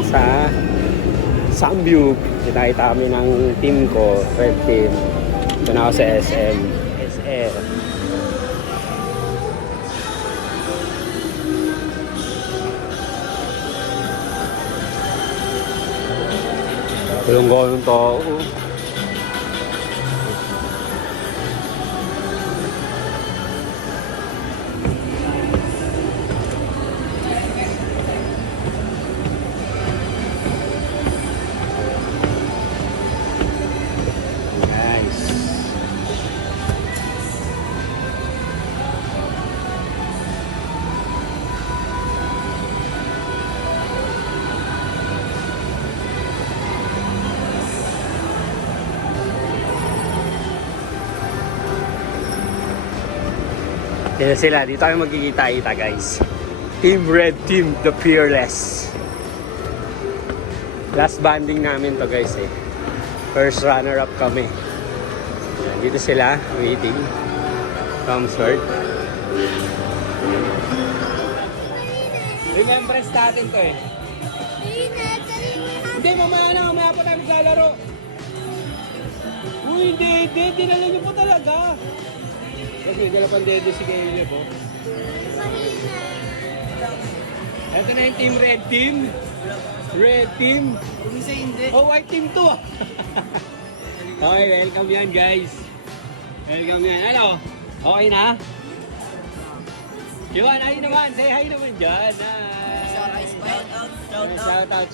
ngayon sa Sambyug. Kita kami ng team ko, Red Team. Ito na ako sa SM. SR. Tulong ko ng tao. Yan sila, dito tayo magkikita-kita guys. Team Red Team, the Fearless. Last banding namin to guys eh. First runner-up kami. Yan, dito sila, waiting. Comfort. Remembrance natin to eh. Hindi, mamaya pa tayo maglalaro. Uy, hindi, dinala niyo po talaga. Kasi dala pang dedo si Caleb, oh. Ito na yung Team Red Team. Red Team. Oh, white team to, ah. Okay, welcome yan, guys. Welcome yan. Ano? Okay na? Yuan, ay naman. Say hi naman dyan. Shout out.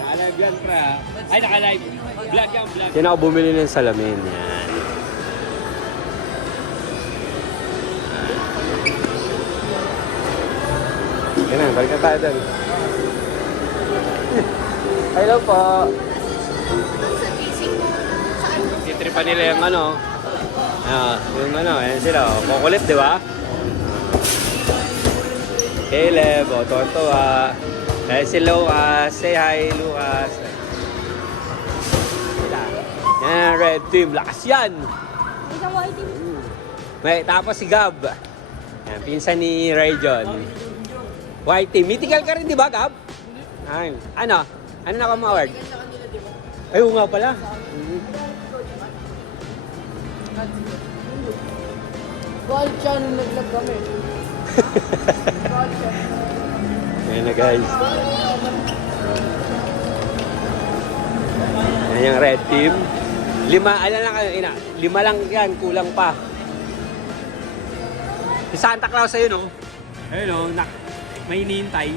Naka-live yan, pra. Ay, naka-live. Vlog yan, vlog. Sino ako bumili ng salamin? Yan. Yan na, balik na tayo doon. Hello po. Titripan nila yung ano. Yung ano, yan sila. Kukulit, di ba? Caleb, Tontoa. Si Lucas. Say hi, Lucas. Yan, Red Team. Lakas yan. May tapos si Gab. Yan, pinsan ni Rayjon. White Team. Mythical ka rin, di ba, Gab? Ay, ano? Ano na ka ma-award? Ay, oo nga pala. Gold siya nung nag-vlog kami. Ayan na, guys. Ayan yung Red Team. 5, alam lang kayo, ina. 5 lang yan, kulang pa. Si Santa Claus ayun, no? Ayun, no? May hinihintay.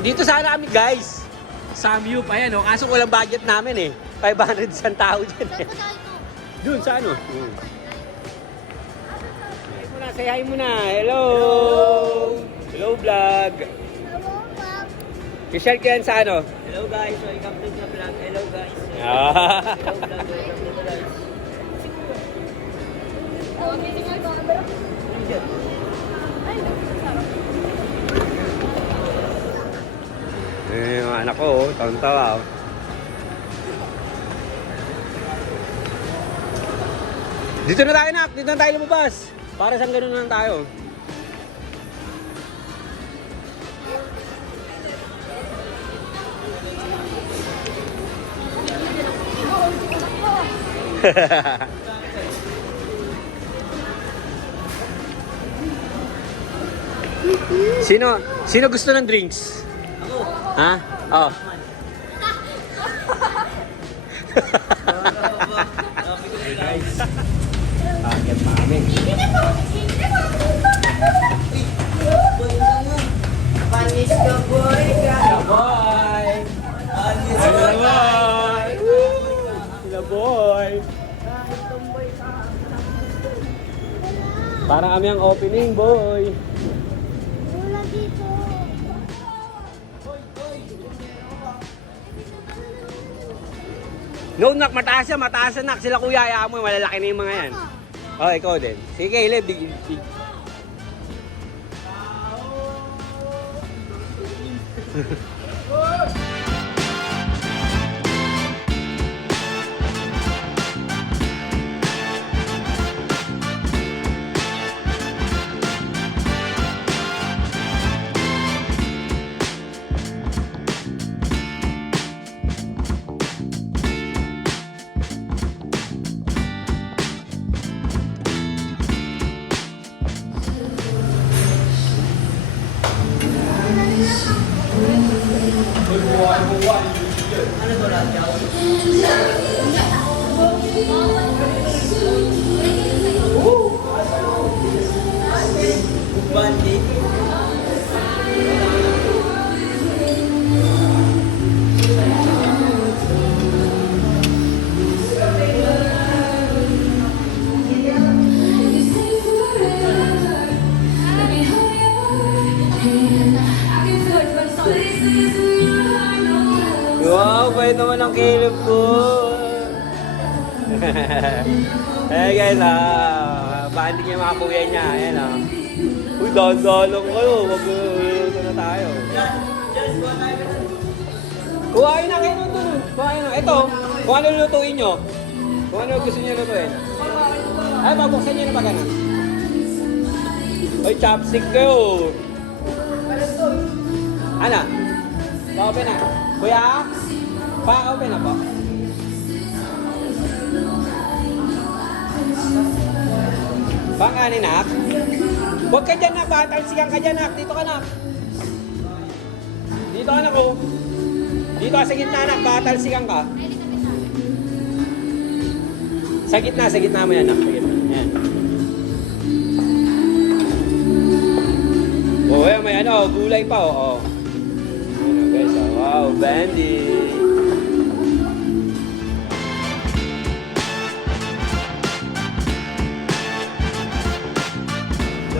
Dito sana kami guys. Samyu pa yan, no? Kaso walang budget namin eh. 500 isang tao dyan eh. Doon sa ano? Say hi muna. Hello! Hello vlog! I-share ko yan sa ano? Hello guys, welcome to the vlog. Hello guys. Ah. Hello vlog, welcome to the guys. Yung anak ko, tawa-tawa. Dito na tayo, nak! Dito na tayo lumabas! Para saan ganun lang tayo? Sino gusto ng drinks? Ako. Ha? Oh. Guys. Bakit mami? Panis ka boy. Boy! Boy! Sila boy! Parang kami ang opening, boy! No, nak, mataas yan, nak. Sila kuya, ayaw mo, malalaki na yung mga yan. Oh, ikaw din. Sige, Caleb. Ano to lahat yaw? Bandit. Wow, bait naman ang kilip ko. Hey guys, banding yung mga kuya niya. Ayan Uy, dahan-dahan kayo. Mag-uluto na tayo. Kuhain na kayo doon. Kuhain na. Ito, kung ano lutuin nyo. Kung ano gusto nyo lutuin. Ay, mabuksan nyo na ba ganun? Ay, chopstick kayo. Ano? Pa-open na. Kuya? Pa-open na po. Pang-anin, nak? Huwag ka dyan, nak. Batalsikan ka dyan, nak. Dito ka, nak. Dito ka, nak, oh. Dito ka sa gitna, nak. Batalsikan ka. Sa gitna mo yan, nak. Sa gitna. Yan. Oh, may ano, gulay pa, oh. Ano, guys, oh. Wow, Bandy.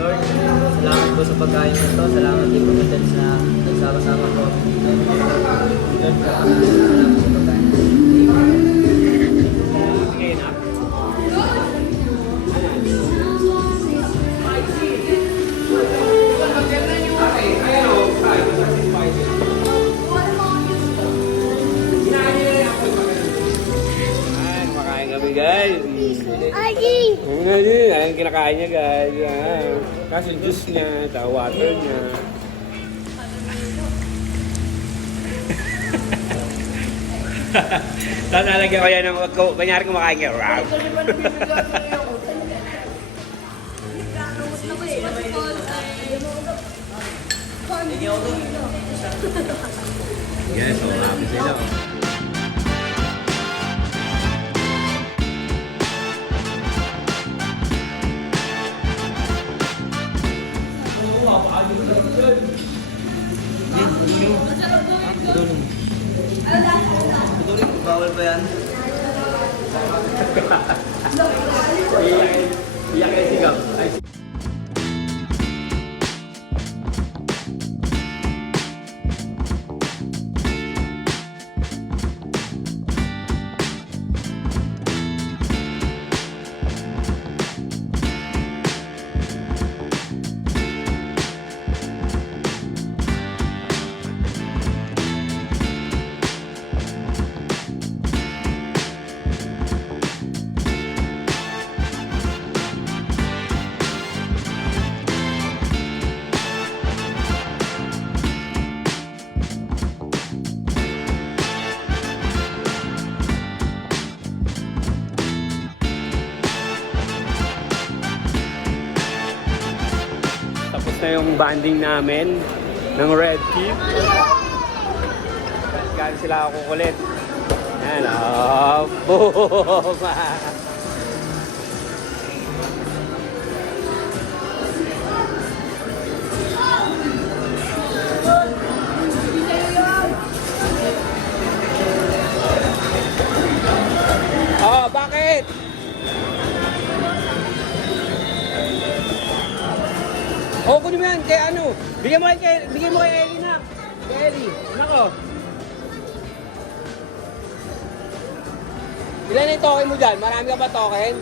Lord, salamat po sa pagkain nito. Salamat din po din sa nagsama-sama ko. Lord, salamat sa pagkain. Okay, nak. Kumakain kami, guys. Ayan, kinakain niya, guys. Ayan. Kaso juice niya, tsaka water niya. Tapos nalagyan ko yan ng kanyari kumakain niya. Wow! Yes, so happy sila. Bawal ba yan? Iyak kayo sigam. Tapos na yung banding namin ng Red Team. Kaya sila ako kulit. Yan, boom! Oh, bakit? Oh, kunin mo yan kay ano. Bigyan mo kay Ellie na. Kay Ellie. Nako. Ilan na yung token mo dyan? Marami ka ba token?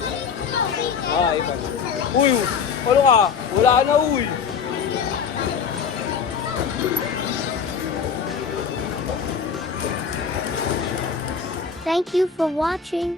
Ah, iba na. Uy, ano ka? Wala na, uy. Thank you for watching.